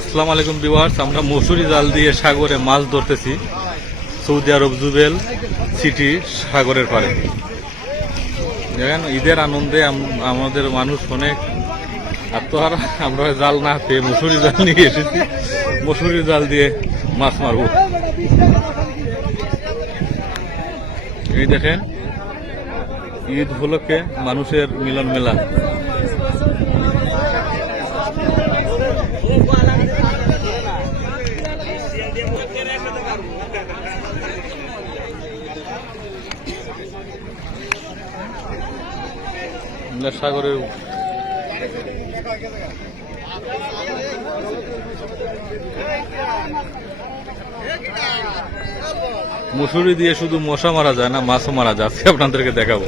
আসসালামু আলাইকুম ভিউয়ার্স, আমরা মসুরি জাল দিয়ে সাগরে মাছ ধরতেছি সৌদি আরব জুবেল সিটি সাগরের পাড়ে। দেখেন ঈদের আনন্দে আমাদের মানুষ অনেক আত্মহারা। আমরা জাল না পেয়ে মসুরি জাল নিয়ে এসেছি, মসুরি জাল দিয়ে মাছ মারব। এই দেখেন ঈদ উপলক্ষে মানুষের মিলন মেলা। সাগরের মসুরি দিয়ে শুধু মশা মারা যায় না, মাছও মারা যায়। আজকে আপনাদেরকে দেখাবো।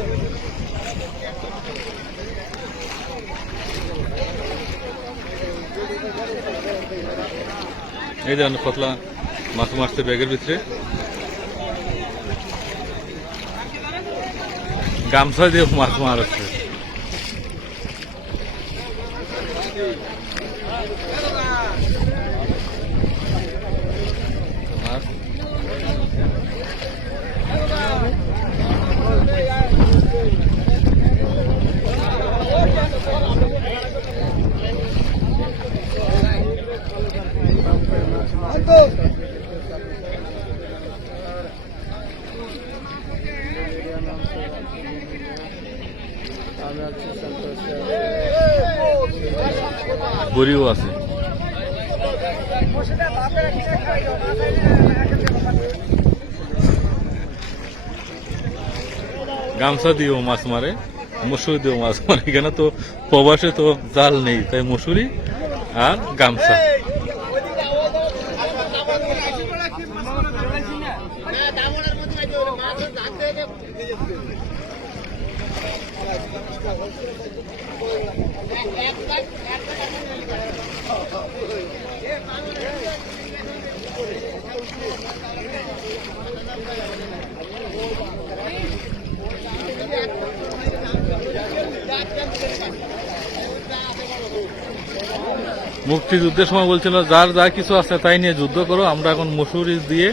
এই যে কতলা মাছ মারছে ব্যাগের ভিতরে, গামছা দিয়ে মাছ মারছে। বড়িও আছে। গামছা দিয়েও মাছ মারে, মসুরি দিয়েও মাছ মারে। এখানে তো প্রবাসে তো জাল নেই, তাই মসুরি আর গামছা। মুক্তিযুদ্ধের সময় বলছিল যার যা কিছু আছে তাই নিয়ে যুদ্ধ করো। আমরা এখন মসুরি দিয়ে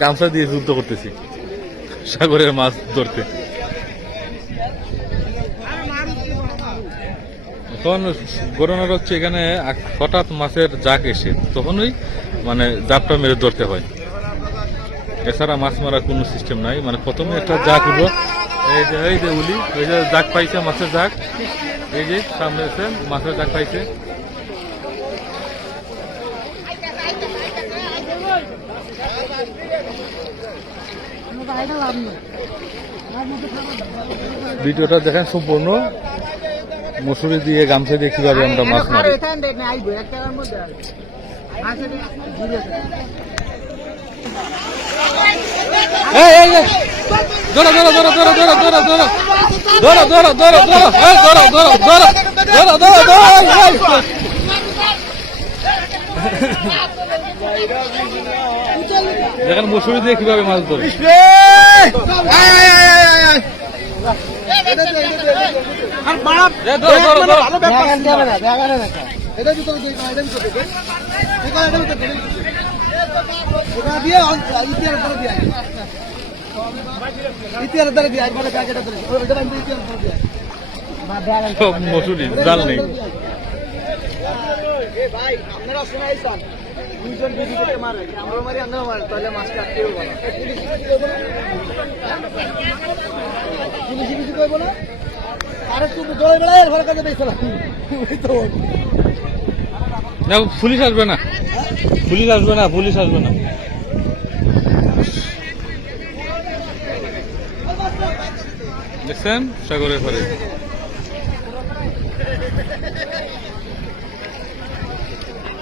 গামছা দিয়ে যুদ্ধ করতেছি সাগরের মাছ ধরতে। এখন ঘটনাটা হচ্ছে এখানে হঠাৎ মাছের জাক এসে তখনই মানে জাপটা মেরে ধরতে হয়, এছাড়া মাছ মারার কোনো সিস্টেম নাই। মানে প্রথমে একটা জাক উঠবো, এই যে উলি, এই যে জাক পাইছে মাছের জাক, এই যে সামনে আছে মাছের জাক পাইছে। ভিডিওটা দেখেন সম্পূর্ণ, মসুরি দিয়ে গামছা দিয়ে কিভাবে আমরা মাছ মারি। দেখেন মসুরি দিয়ে কিভাবে মাছ ধরে। মসুরি জাল নেই। ভাই আপনারা শোনাইছেন দুইজন বিধি করতে মারে, আমরা মারি আমরা মারি, তাহলে মাছটা আটকেও বলো পুলিশ কিছু করবো না। আরে তুমি জলে বেড়ায় ঘর কাজে পেয়েছিলাম না, পুলিশ আসবে না, পুলিশ আসবে না, পুলিশ আসবে না। দেখছেন সাগরের পাড়ে।